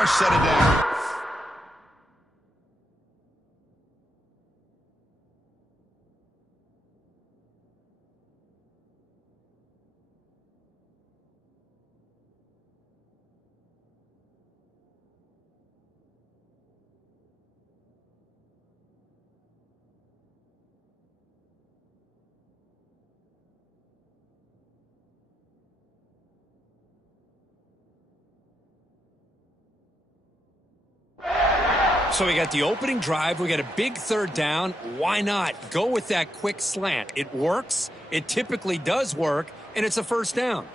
fresh set of down. So we got the opening drive. We got a big third down. Why not go with that quick slant? It works. It typically does work, and it's a first down.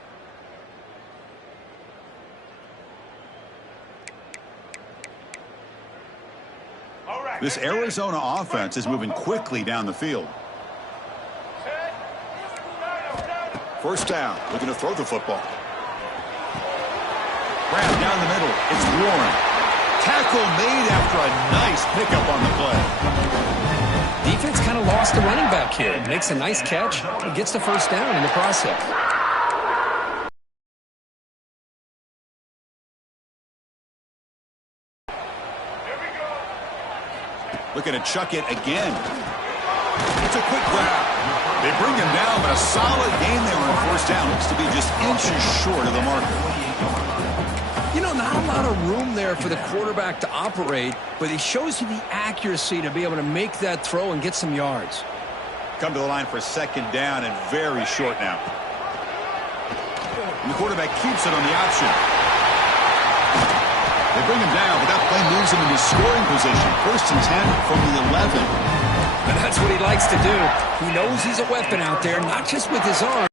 This Arizona offense is moving quickly down the field. First down, looking to throw the football. Grab down the middle. It's Warren. Tackle made after a nice pickup on the play. Defense kind of lost the running back here. Makes a nice catch. And gets the first down in the process. Looking to chuck it again. It's a quick grab. They bring him down, but a solid game there on first down. Looks to be just inches short of the marker. You know, not a lot of room there for the quarterback to operate, but he shows you the accuracy to be able to make that throw and get some yards. Come to the line for second down and very short now. And the quarterback keeps it on the option. They bring him down, but that play moves him into scoring position. First and 10 from the 11. And that's what he likes to do. He knows he's a weapon out there, not just with his arm.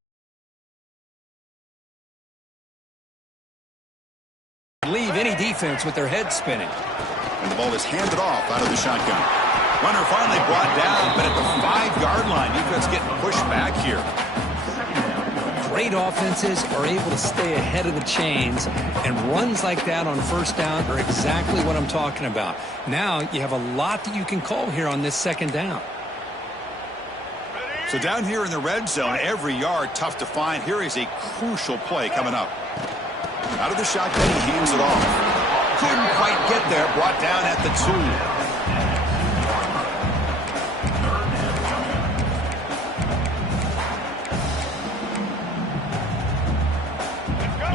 Leave any defense with their head spinning. And the ball is handed off out of the shotgun. Runner finally brought down, but at the 5-yard line, defense getting pushed back here. Great offenses are able to stay ahead of the chains, and runs like that on first down are exactly what I'm talking about. Now you have a lot that you can call here on this second down. So down here in the red zone, every yard tough to find. Here is a crucial play coming up. Out of the shotgun, he hands it off. Couldn't quite get there. Brought down at the 2.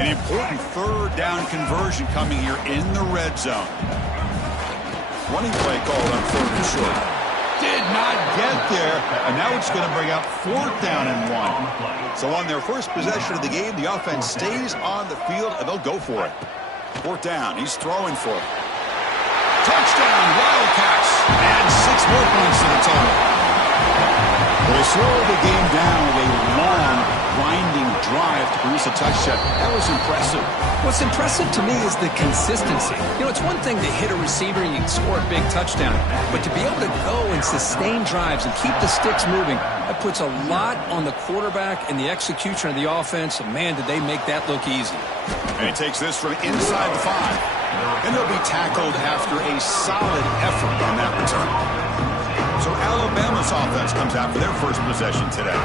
An important third down conversion coming here in the red zone. Running play called on third and short. Did not get there, and now it's going to bring out fourth down and 1. So on their first possession of the game, the offense stays on the field, and they'll go for it. Fourth down, he's throwing for it. Touchdown, Wildcats, and 6 more points to the total. They slowed the game down with a long, winding drive to produce a touchdown. That was impressive. What's impressive to me is the consistency. You know, it's one thing to hit a receiver and you can score a big touchdown, but to be able to go and sustain drives and keep the sticks moving, that puts a lot on the quarterback and the execution of the offense. And man, did they make that look easy. And he takes this from inside the 5. And they'll be tackled after a solid effort on that return. So Alabama's offense comes out for their first possession today.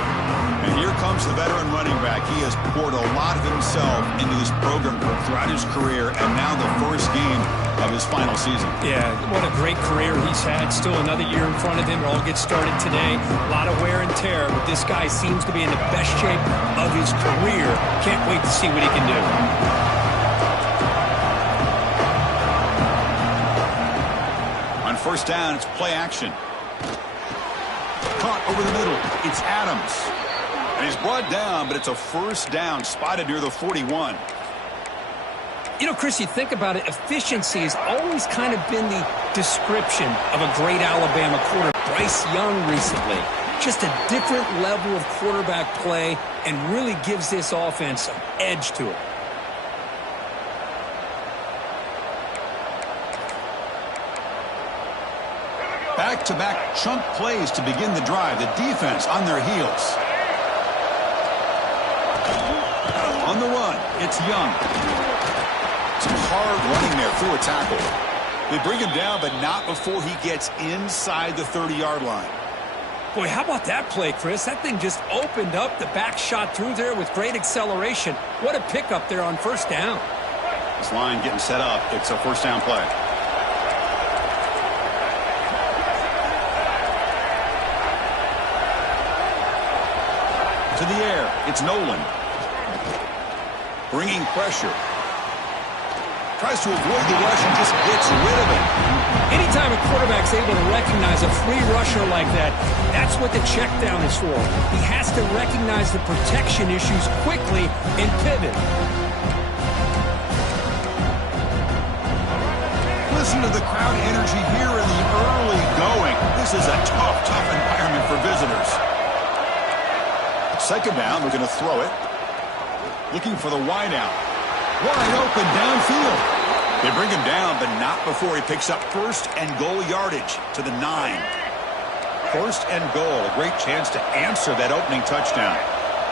And here comes the veteran running back. He has poured a lot of himself into this program throughout his career, and now the first game of his final season. Yeah, what a great career he's had. Still another year in front of him. It all gets started today. A lot of wear and tear, but this guy seems to be in the best shape of his career. Can't wait to see what he can do. On first down, it's play action. Caught over the middle. It's Adams. And he's brought down, but it's a first down spotted near the 41. You know, Chris, you think about it, efficiency has always kind of been the description of a great Alabama quarterback. Bryce Young recently. Just a different level of quarterback play and really gives this offense an edge to it. Back-to-back chunk plays to begin the drive. The defense on their heels. On the run, it's Young. Some hard running there through a tackle. They bring him down, but not before he gets inside the 30-yard line. Boy, how about that play, Chris? That thing just opened up. The back shot through there with great acceleration. What a pickup there on first down. This line getting set up. It's a first down play. To the air. It's Nolan. Bringing pressure. Tries to avoid the rush and just gets rid of it. Anytime a quarterback's able to recognize a free rusher like that, that's what the check down is for. He has to recognize the protection issues quickly and pivot. Listen to the crowd energy here in the early going. This is a tough environment for visitors. Second down, we're going to throw it. Looking for the wideout. Wide open downfield. They bring him down, but not before he picks up first and goal yardage to the 9. First and goal, a great chance to answer that opening touchdown.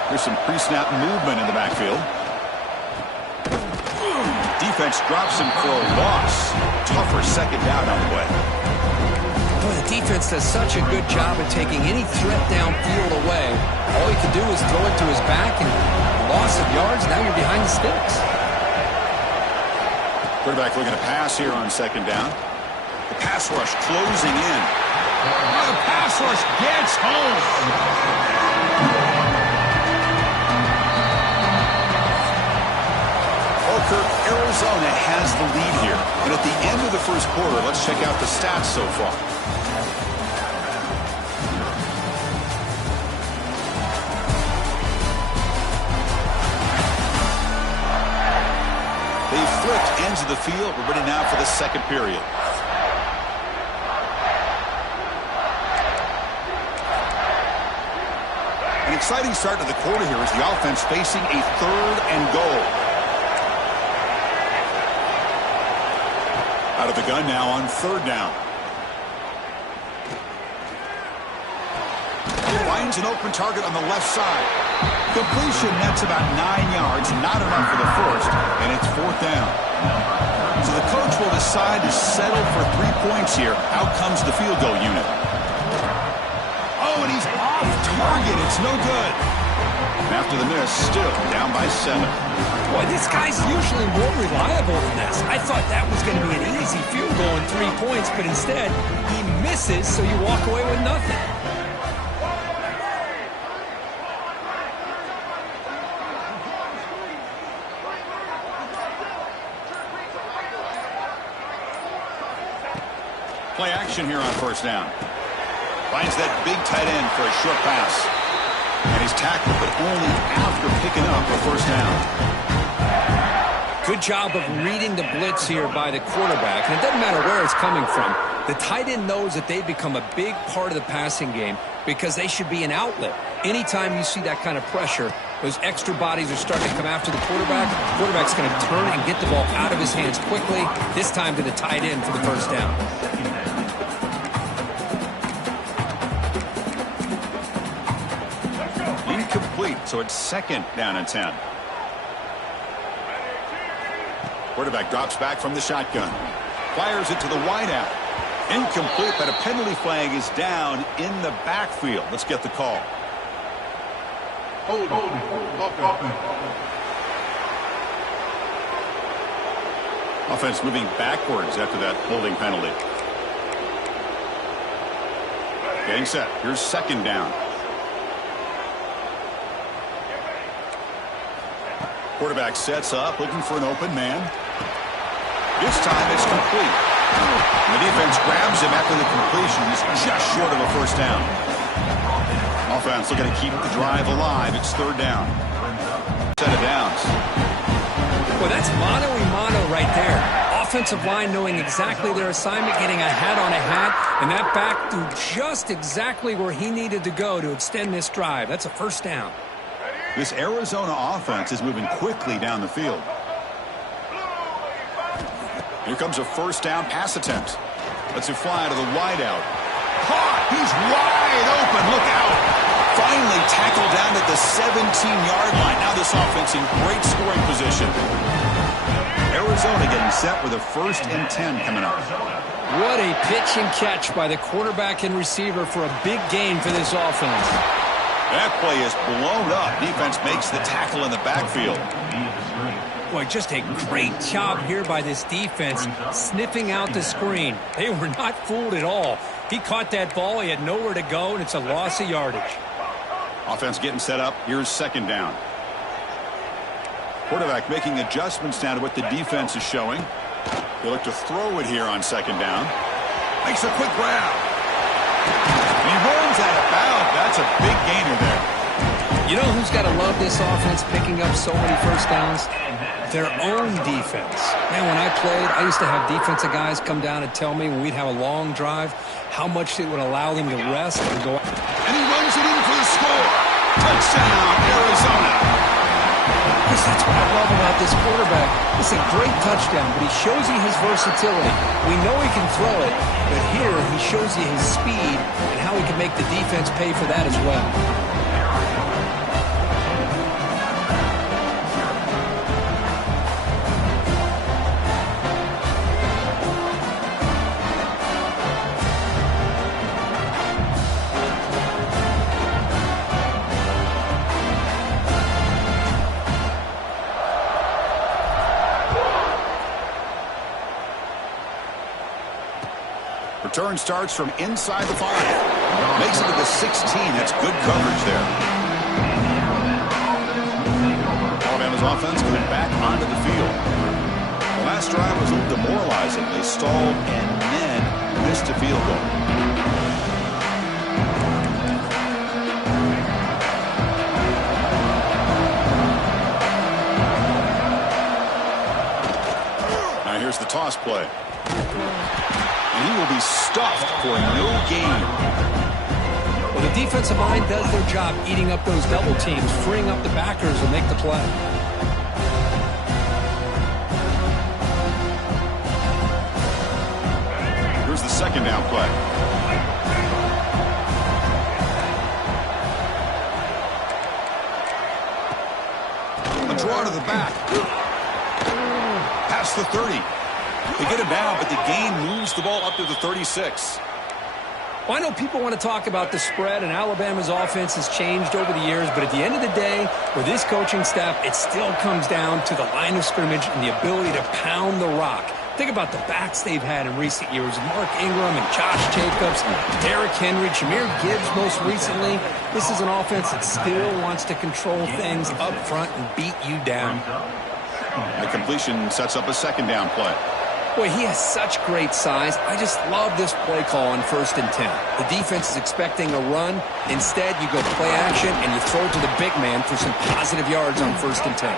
There's some pre-snap movement in the backfield. Defense drops him for a loss. Tougher second down on the way. Boy, the defense does such a good job of taking any threat downfield away. All he can do is throw it to his back, and loss of yards, now you're behind the sticks. Quarterback looking to pass here on second down. The pass rush closing in. Oh, the pass rush gets home. Kirk, Arizona has the lead here. And at the end of the first quarter, let's check out the stats so far. They flipped ends of the field. We're ready now for the second period. An exciting start to the quarter here as the offense facing a third and goal. Out of the gun now on third down. He finds an open target on the left side. Completion, that's about 9 yards, not enough for the first, and it's fourth down. So the coach will decide to settle for 3 points here. Out comes the field goal unit. Oh, and he's off target. It's no good. And after the miss, still down by 7. Boy, this guy's usually more reliable than this. I thought that was going to be an easy field goal in 3 points, but instead, he misses, so you walk away with nothing. Play action here on first down. Finds that big tight end for a short pass. And he's tackled, but only after picking up a first down. Good job of reading the blitz here by the quarterback. And it doesn't matter where it's coming from. The tight end knows that they've become a big part of the passing game because they should be an outlet. Anytime you see that kind of pressure, those extra bodies are starting to come after the quarterback. The quarterback's going to turn and get the ball out of his hands quickly, this time to the tight end for the first down. Incomplete, so it's second down and 10. Quarterback drops back from the shotgun. Fires it to the wideout. Incomplete, but a penalty flag is down in the backfield. Let's get the call. Offense moving backwards after that holding penalty. Getting set. Here's second down. Quarterback sets up, looking for an open man. This time it's complete. And the defense grabs him after the completion. He's just short of a first down. Offense looking to keep the drive alive. It's third down. Set of downs. Well, that's mano-a-mano right there. Offensive line knowing exactly their assignment, getting a hat on a hat, and that back threw just exactly where he needed to go to extend this drive. That's a first down. This Arizona offense is moving quickly down the field. Here comes a first down pass attempt. Lets it fly to the wideout. Caught! He's wide open. Look out! Finally tackled down at the 17-yard line. Now this offense in great scoring position. Arizona getting set with a first and 10 coming up. What a pitch and catch by the quarterback and receiver for a big gain for this offense. That play is blown up. Defense makes the tackle in the backfield. Boy, just a great job here by this defense, sniffing out the screen. They were not fooled at all. He caught that ball. He had nowhere to go, and it's a loss of yardage. Offense getting set up. Here's second down. Quarterback making adjustments now to what the defense is showing. They look to throw it here on second down. Makes a quick grab. And he runs out of bounds. That's a big gainer there. You know who's got to love this offense picking up so many first downs? Their own defense. Man, when I played, I used to have defensive guys come down and tell me when we'd have a long drive how much it would allow them to rest and go. And he runs it in for the score. Touchdown, Arizona. Chris, that's what I love about this quarterback. It's a great touchdown, but he shows you his versatility. We know he can throw it, but here he shows you his speed and how he can make the defense pay for that as well. Return starts from inside the 5. Makes it to the 16. That's good coverage there. Alabama's offense coming back onto the field. The last drive was a little demoralizing. They stalled and then missed a field goal. Now here's the toss play. And he will be stuffed for no gain. Well, the defensive line does their job eating up those double teams, freeing up the backers to make the play. Here's the second down play. A draw to the back. Past the 30. They get him down, but the gain moves the ball up to the 36. Well, I know people want to talk about the spread, and Alabama's offense has changed over the years, but at the end of the day, with this coaching staff, it still comes down to the line of scrimmage and the ability to pound the rock. Think about the backs they've had in recent years. Mark Ingram and Josh Jacobs, Derrick Henry, Jahmyr Gibbs most recently. This is an offense that still wants to control things up front and beat you down. The completion sets up a second down play. Boy, he has such great size. I just love this play call on 1st and 10. The defense is expecting a run. Instead, you go play action, and you throw it to the big man for some positive yards on 1st and 10.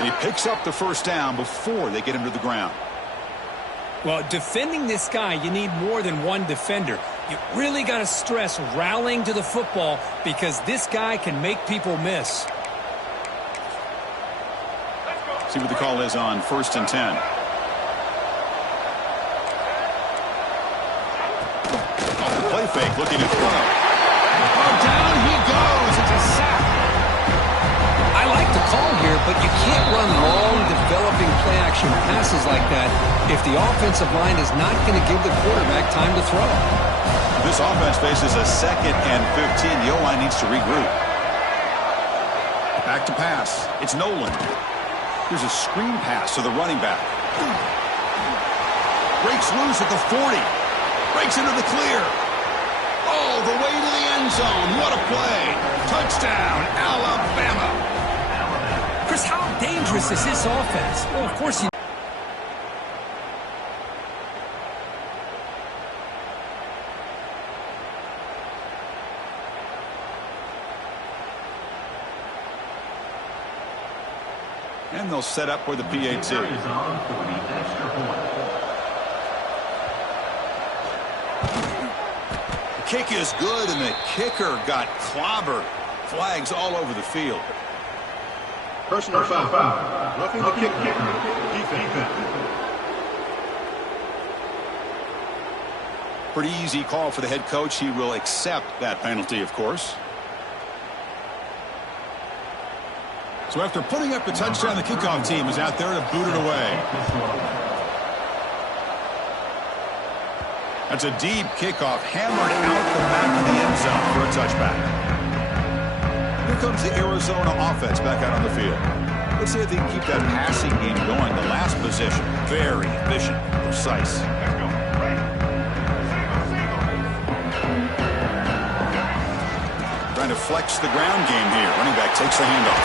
And he picks up the first down before they get him to the ground. Well, defending this guy, you need more than one defender. You really got to stress rallying to the football because this guy can make people miss. See what the call is on 1st and 10. Play fake, looking to throw. Oh, down he goes. It's a sack. I like the call here, but you can't run long, developing play-action passes like that if the offensive line is not going to give the quarterback time to throw. This offense faces a 2nd and 15. The O-line needs to regroup. Back to pass. It's Nolan. Here's a screen pass to the running back. Breaks loose at the 40. Breaks into the clear. Oh, the way to the end zone. What a play. Touchdown, Alabama. Chris, how dangerous is this offense? Well, of course you... And they'll set up for the PAT. Kick is good, and the kicker got clobbered. Flags all over the field. Personal foul. Roughing the kicker. Defense. Pretty easy call for the head coach. He will accept that penalty, of course. So after putting up the touchdown, the kickoff team is out there to boot it away. That's a deep kickoff, hammered out the back of the end zone for a touchback. Here comes the Arizona offense back out on the field. Let's see if they can keep that passing game going. The last possession, very efficient, precise. Trying to flex the ground game here. Running back takes the handoff.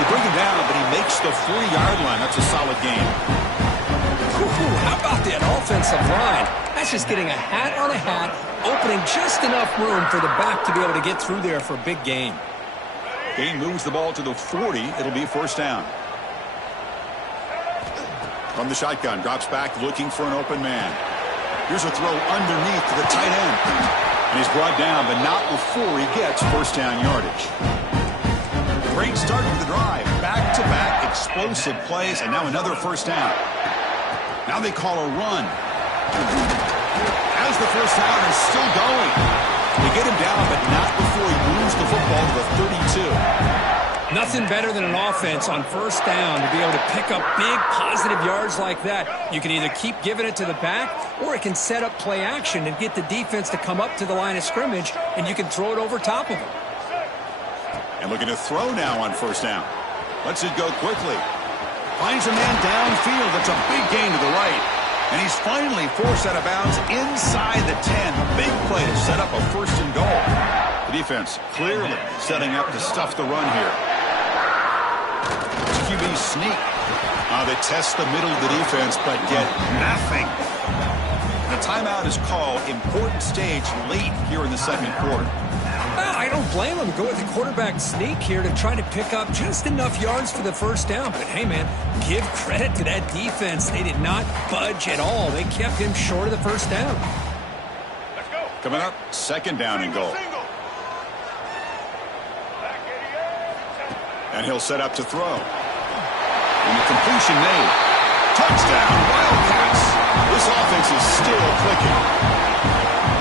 They bring him down, but he makes the 40-yard line. That's a solid game. Ooh, how about that offensive line? That's just getting a hat on a hat, opening just enough room for the back to be able to get through there for a big gain. Gain moves the ball to the 40. It'll be first down. From the shotgun, drops back looking for an open man. Here's a throw underneath to the tight end. And he's brought down, but not before he gets first down yardage. Great start to the drive. Back-to-back explosive plays, and now another first down. Now they call a run. As the first down is still going. They get him down, but not before he moves the football to the 32. Nothing better than an offense on first down to be able to pick up big positive yards like that. You can either keep giving it to the back, or it can set up play action and get the defense to come up to the line of scrimmage, and you can throw it over top of them. And looking to throw now on first down. Lets it go quickly. Finds a man downfield. That's a big gain to the right. And he's finally forced out of bounds inside the 10. Big play to set up a first and goal. The defense clearly setting up to stuff the run here. QB sneak. They test the middle of the defense, but get nothing. The timeout is called. Important stage late here in the second quarter. Well, I don't blame him. Go with the quarterback sneak here to try to pick up just enough yards for the first down. But, hey, man, give credit to that defense. They did not budge at all. They kept him short of the first down. Let's go. Coming up, second down and goal. And he'll set up to throw. And the completion made. Touchdown, Wildcats. This offense is still clicking.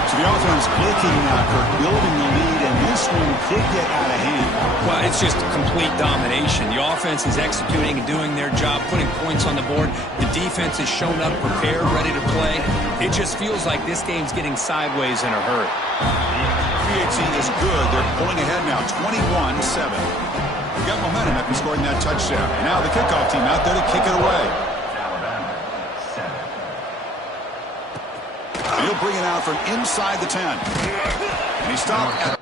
So the offense clicking now, Kirk, building the lead, and this one could get out of hand. Well, it's just complete domination. The offense is executing and doing their job, putting points on the board. The defense has shown up, prepared, ready to play. It just feels like this game's getting sideways in a hurry. PHC is good. They're pulling ahead now, 21-7. We got momentum after scoring that touchdown. Now the kickoff team out there to kick it away. And he'll bring it out from inside the 10. And he stopped at...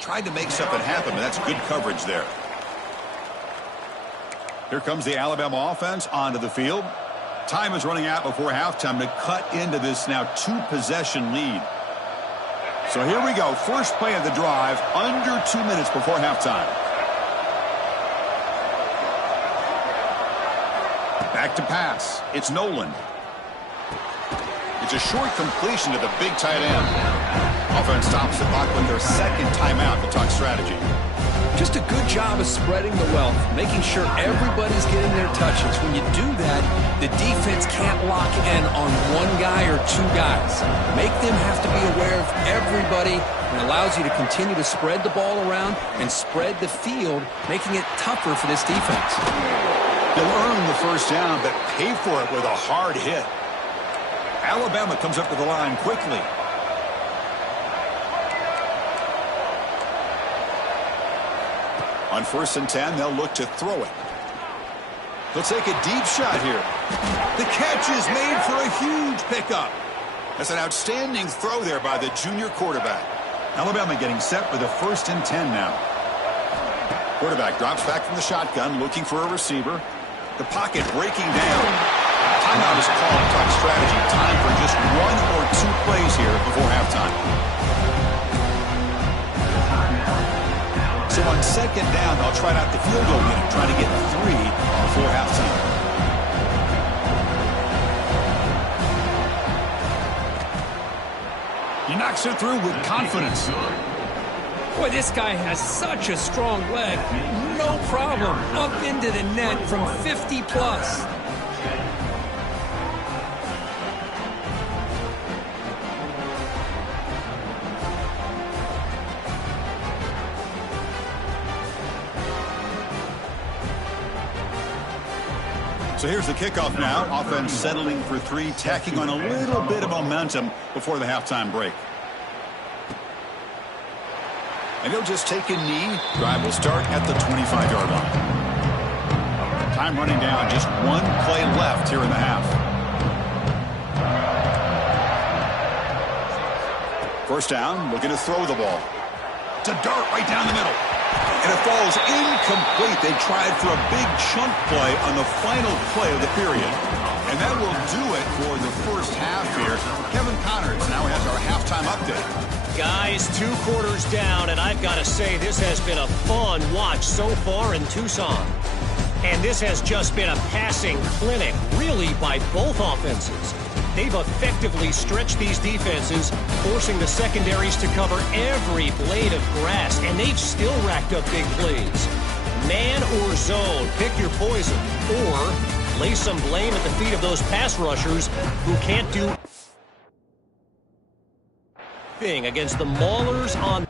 Tried to make something happen, but that's good coverage there. Here comes the Alabama offense onto the field. Time is running out before halftime to cut into this now 2-possession lead. So here we go. First play of the drive, under 2 minutes before halftime. Back to pass. It's Nolan. It's a short completion to the big tight end. Offense stops the clock with their second timeout to talk strategy. Just a good job of spreading the wealth, making sure everybody's getting their touches. When you do that, the defense can't lock in on one guy or two guys. Make them have to be aware of everybody, and allows you to continue to spread the ball around and spread the field, making it tougher for this defense. They'll earn the first down, but pay for it with a hard hit. Alabama comes up to the line quickly. On 1st and 10, they'll look to throw it. They'll take a deep shot here. The catch is made for a huge pickup. That's an outstanding throw there by the junior quarterback. Alabama getting set for the 1st and 10 now. Quarterback drops back from the shotgun, looking for a receiver. The pocket breaking down. Timeout is called to talk strategy. Time for just 1 or 2 plays here before halftime. So on 2nd down, they'll try out the field goal unit, trying to get 3 before halftime. He knocks it through with confidence. Boy, this guy has such a strong leg. No problem. Up into the net from 50 plus. So here's the kickoff now. Offense settling for 3, tacking on a little bit of momentum before the halftime break. And he'll just take a knee. Drive will start at the 25-yard line. Time running down. Just 1 play left here in the half. First down, looking to throw the ball. It's a dart right down the middle. And it falls incomplete. They tried for a big chunk play on the final play of the period. And that will do it for the first half here. Kevin Connors now has our halftime update. Guys, 2 quarters down, and I've got to say this has been a fun watch so far in Tucson. And this has just been a passing clinic, really, by both offenses. They've effectively stretched these defenses, forcing the secondaries to cover every blade of grass, and they've still racked up big plays. Man or zone, pick your poison, or lay some blame at the feet of those pass rushers who can't do thing against the Maulers on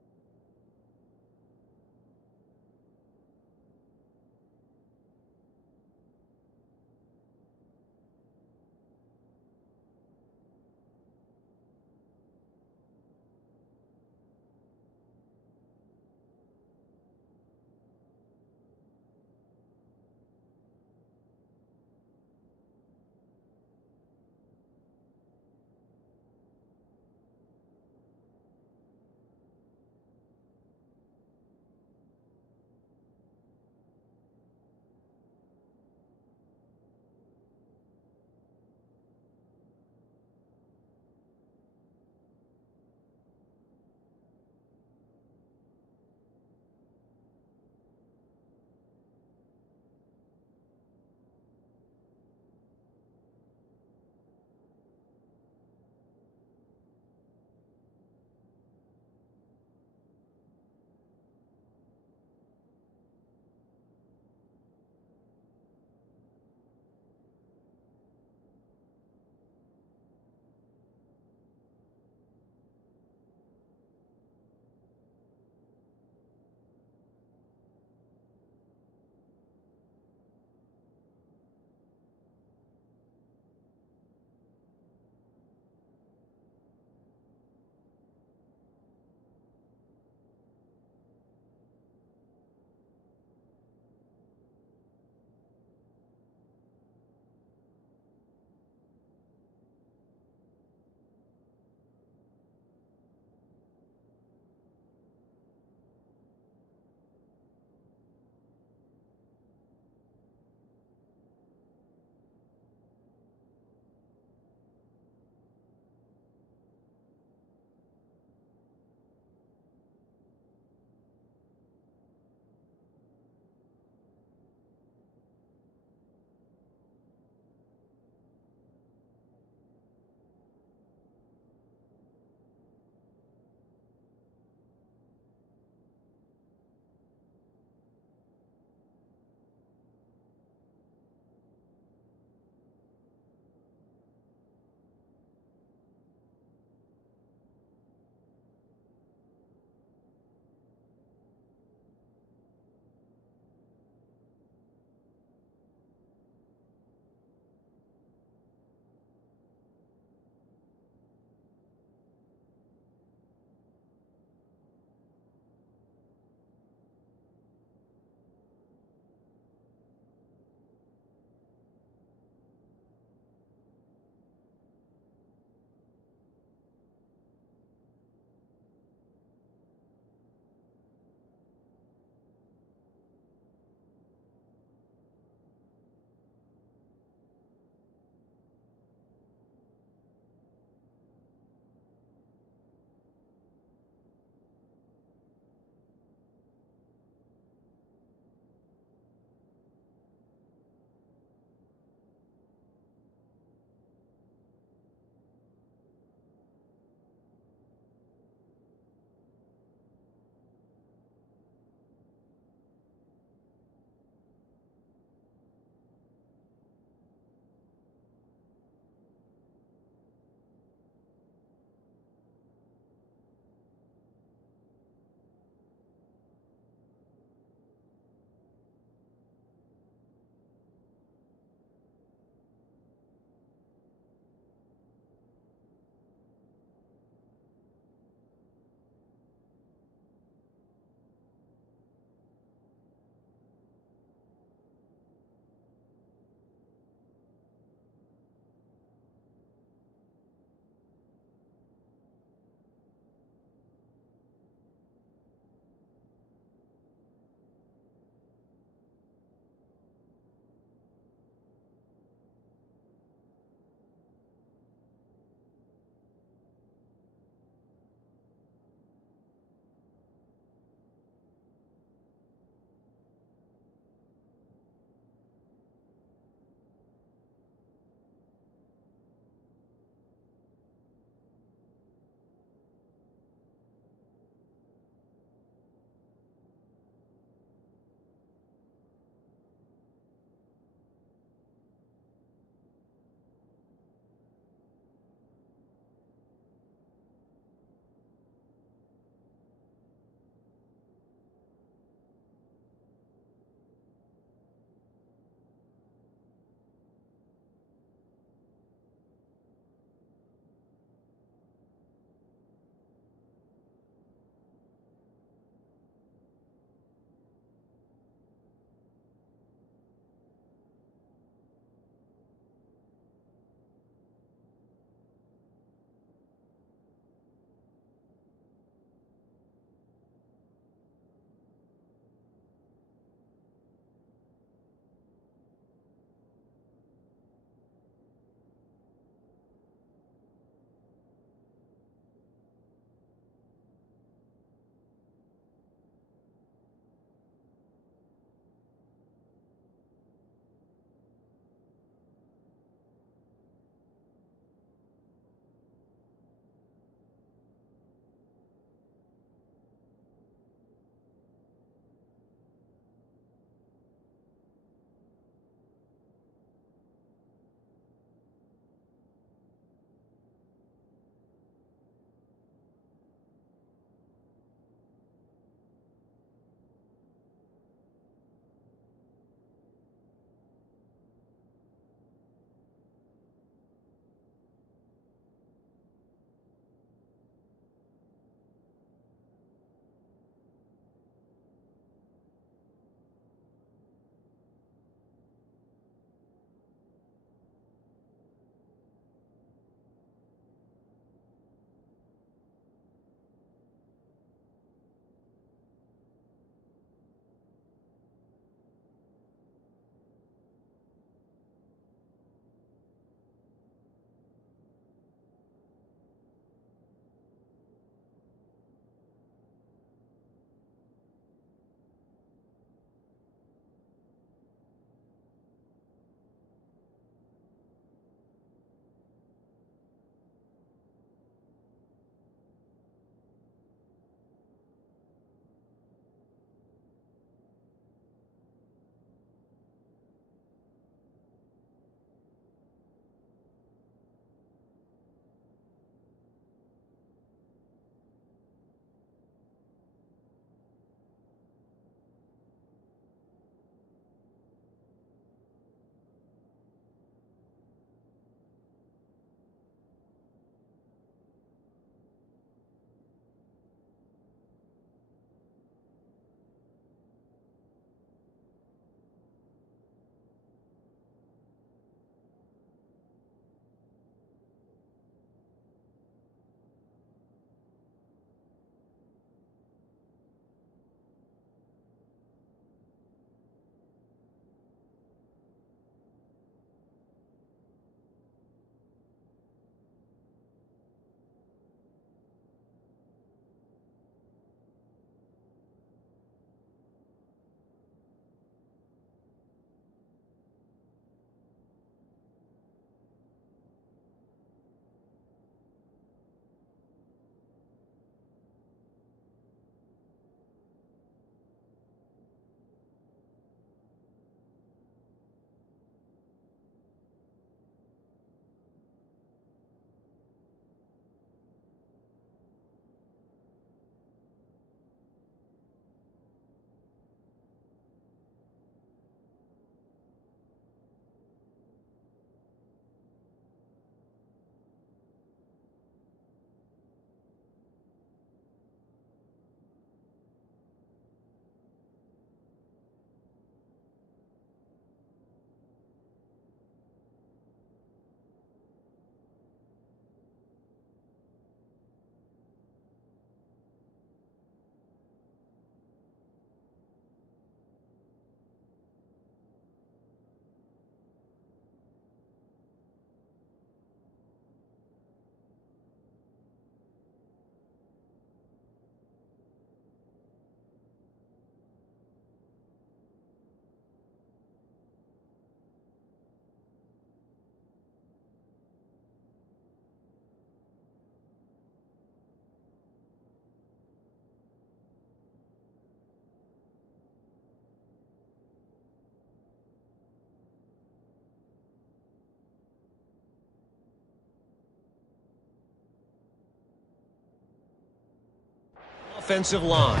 offensive line.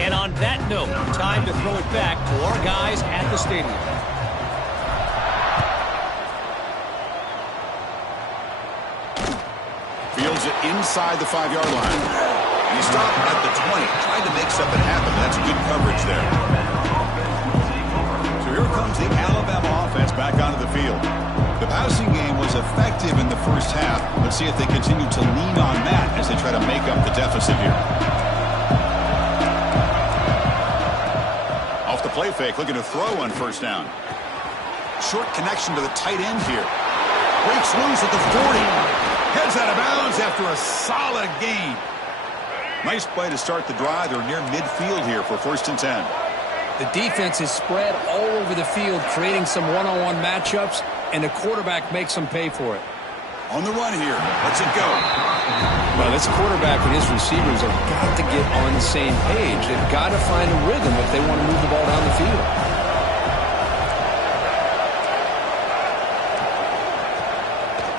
And on that note, time to throw it back to our guys at the stadium. Fields it inside the 5-yard line. And he stopped at the 20, trying to make something happen. That's good coverage there. So here comes the Alabama offense back onto the field. The passing game was effective in the first half. Let's see if they continue to lean on that as they try to make up the deficit here. Off the play fake, looking to throw on first down. Short connection to the tight end here. Breaks loose at the 40. Heads out of bounds after a solid gain. Nice play to start the drive. They're near midfield here for 1st and 10. The defense is spread all over the field, creating some one-on-one matchups, and the quarterback makes them pay for it. On the run here. Let's it go. Well, this quarterback and his receivers have got to get on the same page. They've got to find a rhythm if they want to move the ball down the field.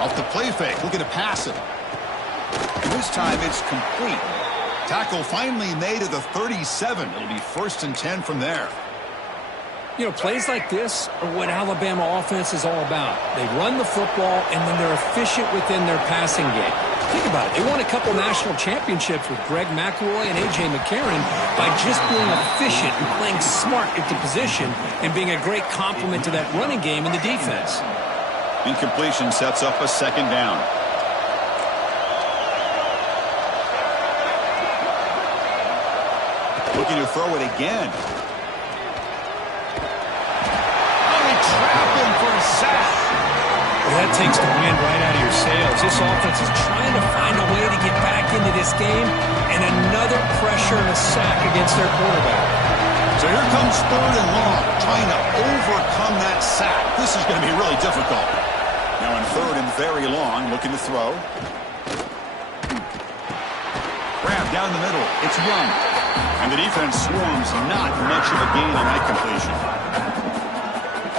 Off the play fake, looking to pass it. And this time it's complete. Tackle finally made at the 37. It'll be 1st and 10 from there. You know, plays like this are what Alabama offense is all about. They run the football, and then they're efficient within their passing game. Think about it. They won a couple national championships with Greg McElroy and A.J. McCarron by just being efficient and playing smart at the position and being a great complement to that running game in the defense. Incompletion sets up a 2nd down. Looking to throw it again. Oh, they trap him for a sack. Well, that takes the wind right out of your sails. This offense is trying to find a way to get back into this game, and another pressure and a sack against their quarterback. So here comes 3rd and long, trying to overcome that sack. This is going to be really difficult. Now in 3rd and very long, looking to throw. Grab down the middle. It's Young. And the defense swarms, not much of a gain on that completion.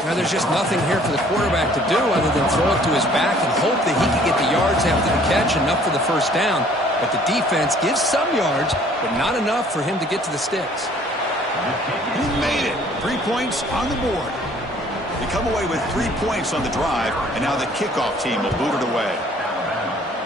Now there's just nothing here for the quarterback to do other than throw it to his back and hope that he can get the yards after the catch, enough for the 1st down. But the defense gives some yards, but not enough for him to get to the sticks. He made it. 3 points on the board. They come away with 3 points on the drive, and now the kickoff team will boot it away.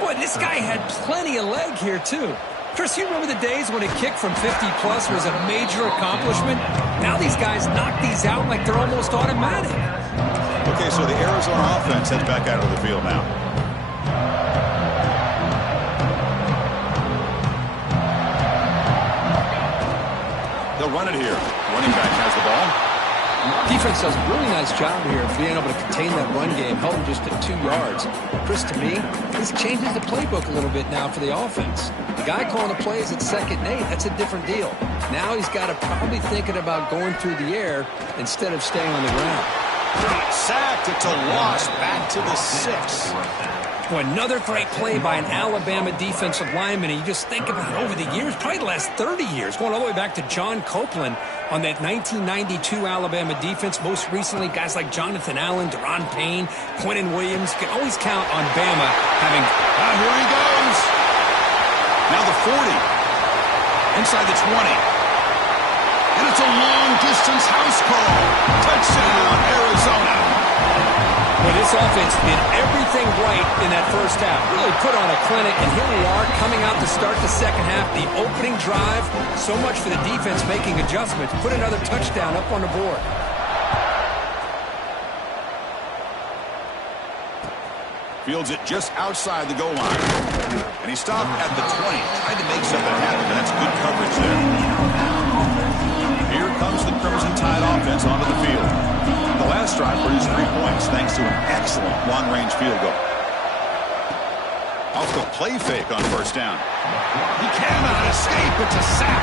Boy, this guy had plenty of leg here, too. Chris, you remember the days when a kick from 50-plus was a major accomplishment? Now these guys knock these out like they're almost automatic. Okay, so the Arizona offense heads back out of the field now. They'll run it here. Running back has the ball. Defense does a really nice job here of being able to contain that run game, held them just at 2 yards. Chris, to me, this changes the playbook a little bit now for the offense. The guy calling the plays at 2nd and 8, that's a different deal. Now he's got to probably thinking about going through the air instead of staying on the ground. Sacked. It's a loss. Back to the 6. Boy, another great play by an Alabama defensive lineman. And you just think about it over the years, probably the last 30 years, going all the way back to John Copeland on that 1992 Alabama defense. Most recently, guys like Jonathan Allen, Deron Payne, Quentin Williams. You can always count on Bama having... Here he goes. Now the 40. Inside the 20. And it's a long-distance house call. Touchdown, Arizona. Well, this offense did everything right in that first half. Really put on a clinic, and here we are coming out to start the second half. The opening drive, so much for the defense making adjustments. Put another touchdown up on the board. Fields it just outside the goal line. And he stopped at the 20, trying to make something happen, and that's good coverage there. Here comes the Crimson Tide offense onto the field. The last drive produced 3 points thanks to an excellent long-range field goal. Off the play fake on first down. He cannot escape. It's a sack.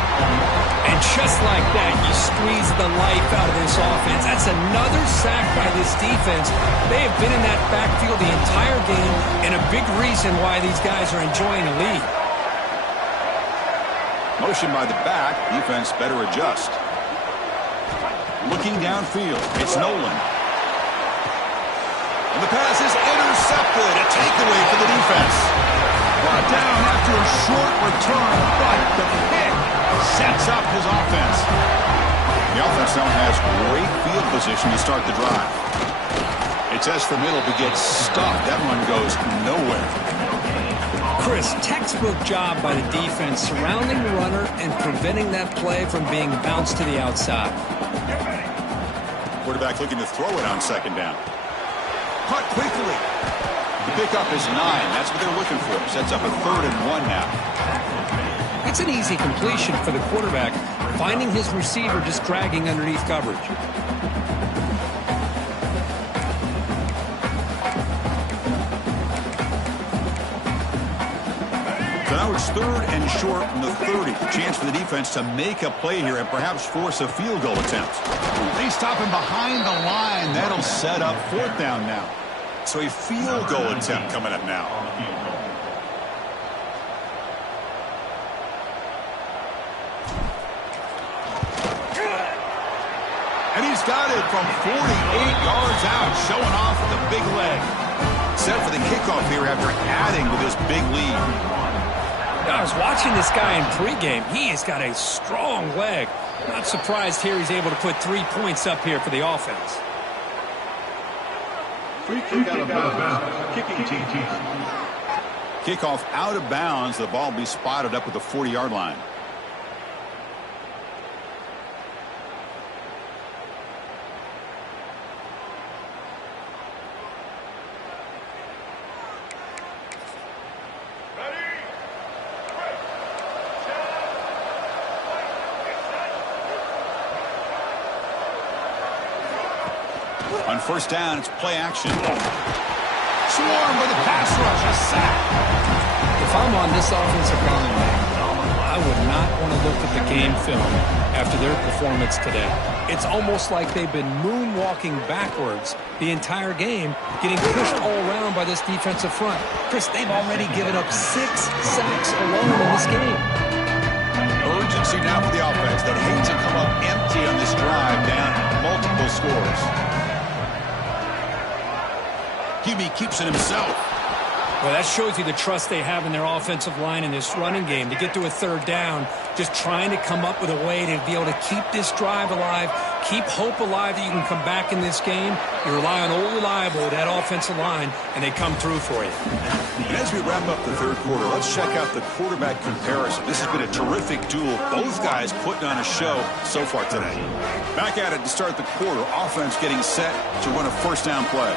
And just like that, you squeeze the life out of this offense. That's another sack by this defense. They have been in that backfield the entire game, and a big reason why these guys are enjoying a lead. Motion by the back. Defense better adjust. Looking downfield, it's Nolan. And the pass is intercepted. A takeaway for the defense. Brought down after a short return, but the sets up his offense. The offense now has great field position to start the drive. It's S for middle, but gets stuffed. That one goes nowhere. Chris, textbook job by the defense surrounding the runner and preventing that play from being bounced to the outside. Quarterback looking to throw it on second down. Caught quickly. The pickup is 9. That's what they're looking for. Sets up a 3rd and 1 now. It's an easy completion for the quarterback, finding his receiver just dragging underneath coverage. So now it's 3rd and short from the 30. A chance for the defense to make a play here and perhaps force a field goal attempt. They stop him behind the line. That'll set up 4th down now. So a field goal attempt coming up now. And he's got it from 48 yards out, showing off with a big leg. Set for the kickoff here after adding to this big lead. I was watching this guy in pregame. He has got a strong leg. Not surprised here he's able to put 3 points up here for the offense. Free kick out of bounds. Kicking team. Kickoff out of bounds. The ball will be spotted up at the 40-yard line. On first down, it's play action. Swarm with a pass rush, a sack. If I'm on this offensive line, I would not want to look at the game film after their performance today. It's almost like they've been moonwalking backwards the entire game, getting pushed all around by this defensive front. Chris, they've already given up 6 sacks alone in this game. Urgency now for the offense that hates to come up empty on this drive, down multiple scores. QB keeps it himself. Well, that shows you the trust they have in their offensive line in this running game. To get to a 3rd down, just trying to come up with a way to be able to keep this drive alive, keep hope alive that you can come back in this game. You rely on old reliable, that offensive line, and they come through for you. And as we wrap up the 3rd quarter, let's check out the quarterback comparison. This has been a terrific duel. Both guys putting on a show so far today. Back at it to start the quarter. Offense getting set to run a first down play.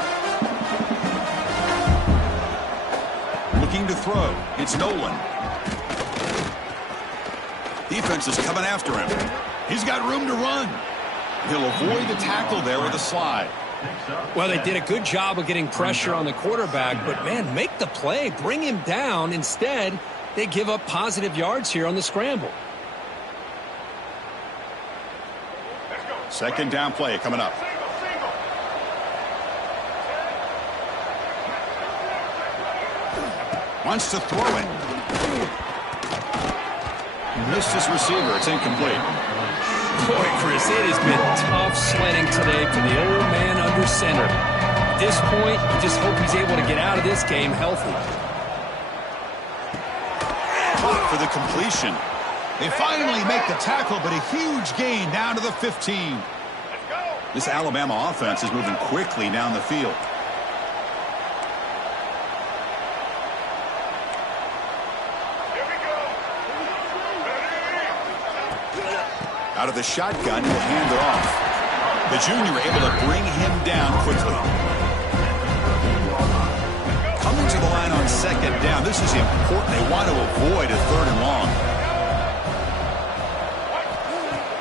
Looking to throw. It's Nolan. Defense is coming after him. He's got room to run. He'll avoid the tackle there with a slide. Well, they did a good job of getting pressure on the quarterback, but, man, make the play. Bring him down. Instead, they give up positive yards here on the scramble. Second down play coming up. Wants to throw it. Missed his receiver. It's incomplete. Boy, Chris, it has been tough sledding today for the old man under center. At this point, you just hope he's able to get out of this game healthy. Caught for the completion. They finally make the tackle, but a huge gain down to the 15. This Alabama offense is moving quickly down the field. Out of the shotgun, he'll hand it off. The junior able to bring him down quickly. Coming to the line on second down. This is important. They want to avoid a 3rd and long.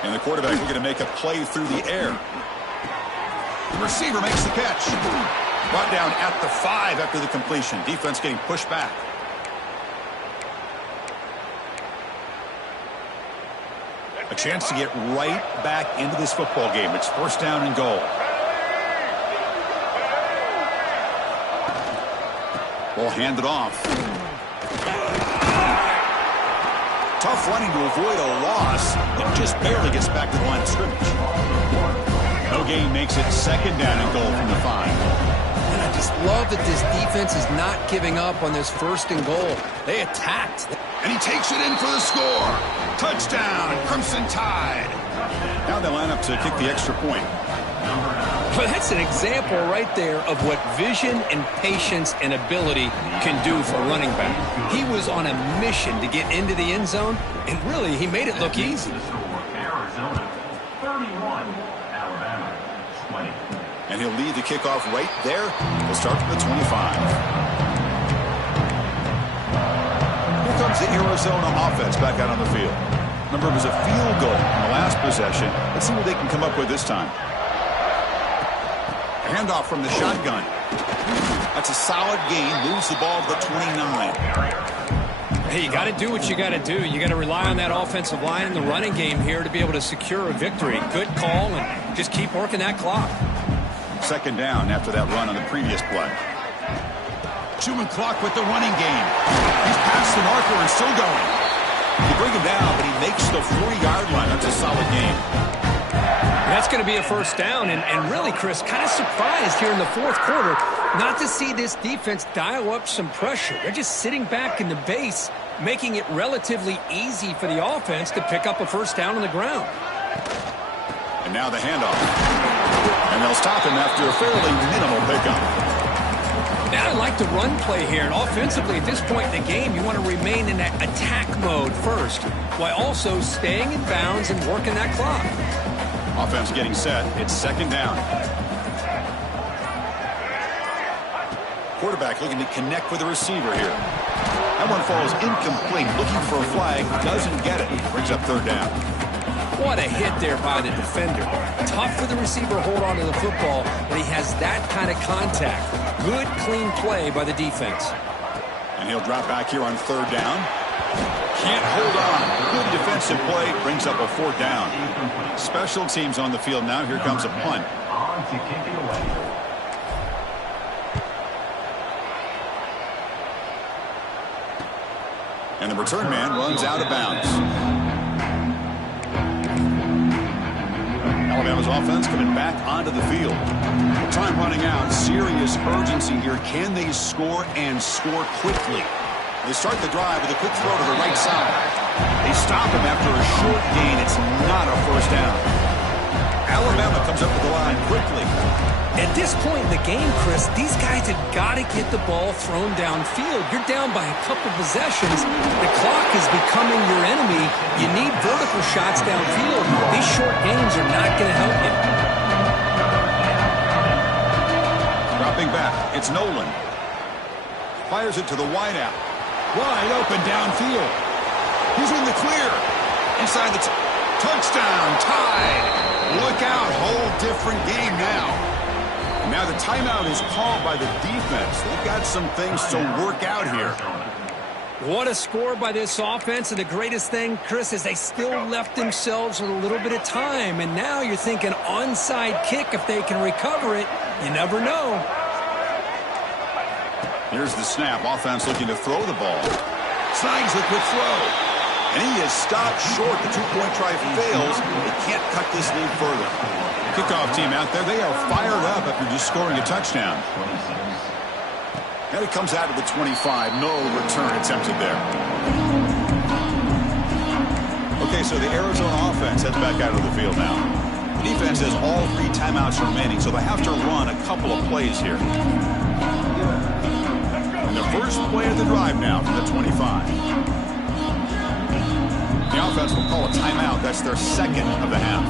And the quarterback looking to make a play through the air. The receiver makes the catch. Brought down at the 5 after the completion. Defense getting pushed back. A chance to get right back into this football game. It's first down and goal. Ball handed off. Tough running to avoid a loss. It just barely gets back to the line of scrimmage. No gain makes it second down and goal from the 5. And I just love that this defense is not giving up on this 1st and goal. They attacked. And he takes it in for the score. Touchdown, Crimson Tide. Now they line up to kick the extra point. Well, that's an example right there of what vision and patience and ability can do for a running back. He was on a mission to get into the end zone, and really, he made it look easy. And he'll lead the kickoff right there. He'll start from the 25. Here comes the Arizona offense back out on the field. Remember, it was a field goal in the last possession. Let's see what they can come up with this time. Handoff from the shotgun. That's a solid gain. Moves the ball to the 29. Hey, you got to do what you got to do. You got to rely on that offensive line in the running game here to be able to secure a victory. Good call, and just keep working that clock. 2nd down after that run on the previous play. Chewing clock with the running game. He's past the marker and still going. You bring him down, but he makes the 40-yard line. That's a solid game. That's going to be a 1st down, and really, Chris, kind of surprised here in the 4th quarter not to see this defense dial up some pressure. They're just sitting back in the base, making it relatively easy for the offense to pick up a 1st down on the ground. And now the handoff. And they'll stop him after a fairly minimal pickup. Now I like the run play here, and offensively at this point in the game, you want to remain in that attack mode first, while also staying in bounds and working that clock. Offense getting set. It's 2nd down. Quarterback looking to connect with the receiver here. That one falls incomplete. Looking for a flag. Doesn't get it. Brings up 3rd down. What a hit there by the defender. Tough for the receiver to hold on to the football, but he has that kind of contact. Good, clean play by the defense. And he'll drop back here on 3rd down. Can't hold on. Good defensive play. Brings up a 4th down. Special teams on the field now. Here comes a punt. And the return man runs out of bounds. Alabama's offense coming back onto the field. Time running out. Serious urgency here. Can they score and score quickly? They start the drive with a quick throw to the right side. They stop him after a short gain. It's not a 1st down. Alabama comes up to the line quickly. At this point in the game, Chris, these guys have got to get the ball thrown downfield. You're down by a couple possessions. The clock is becoming your enemy. You need vertical shots downfield. These short gains are not going to help you. Dropping back, it's Nolan. Fires it to the wideout. Wide open downfield. He's in the clear. Inside the touchdown. Tied. Look out. Whole different game now. Now the timeout is called by the defense. They've got some things to work out here. What a score by this offense. And the greatest thing, Chris, is they still left themselves with a little bit of time. And now you're thinking onside kick if they can recover it. You never know. Here's the snap. Offense looking to throw the ball. Snags the quick throw. And he is stopped short. The 2-point try fails. They can't cut this lead further. Kickoff team out there. They are fired up after just scoring a touchdown. And it comes out of the 25. No return attempted there. Okay, so the Arizona offense heads back out of the field now. The defense has all 3 timeouts remaining, so they have to run a couple of plays here. And the first play of the drive now from the 25. The offense will call a timeout. That's their 2nd of the half.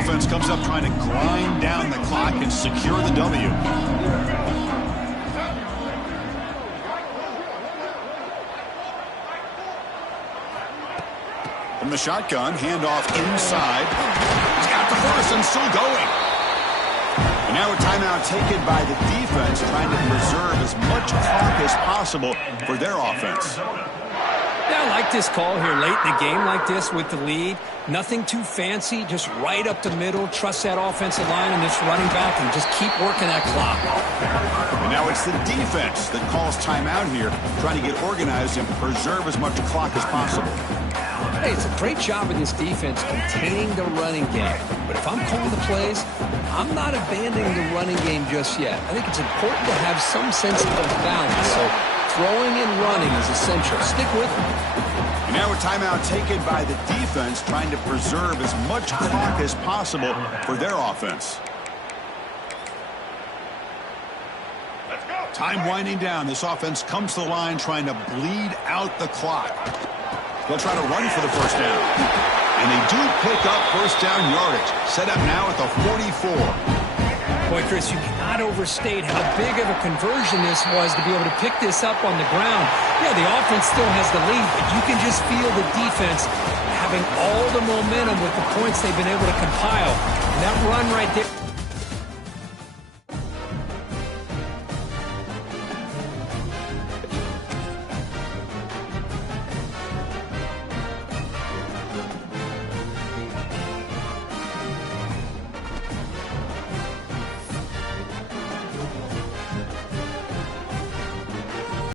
Offense comes up trying to grind down the clock and secure the W. From the shotgun, handoff inside. He's got the first and still going. And now a timeout taken by the defense, trying to preserve as much clock as possible for their offense. Now, I like this call here late in the game like this with the lead. Nothing too fancy, just right up the middle. Trust that offensive line and this running back and just keep working that clock. And now it's the defense that calls timeout here, trying to get organized and preserve as much clock as possible. Hey, it's a great job of this defense containing the running game. But if I'm calling the plays, I'm not abandoning the running game just yet. I think it's important to have some sense of balance. So throwing and running is essential. Stick with it. And now a timeout taken by the defense, trying to preserve as much clock as possible for their offense. Time winding down. This offense comes to the line trying to bleed out the clock. They'll try to run for the first down. And they do pick up first down yardage. Set up now at the 44. Boy, Chris, you cannot overstate how big of a conversion this was to be able to pick this up on the ground. Yeah, the offense still has the lead, but you can just feel the defense having all the momentum with the points they've been able to compile. And that run right there.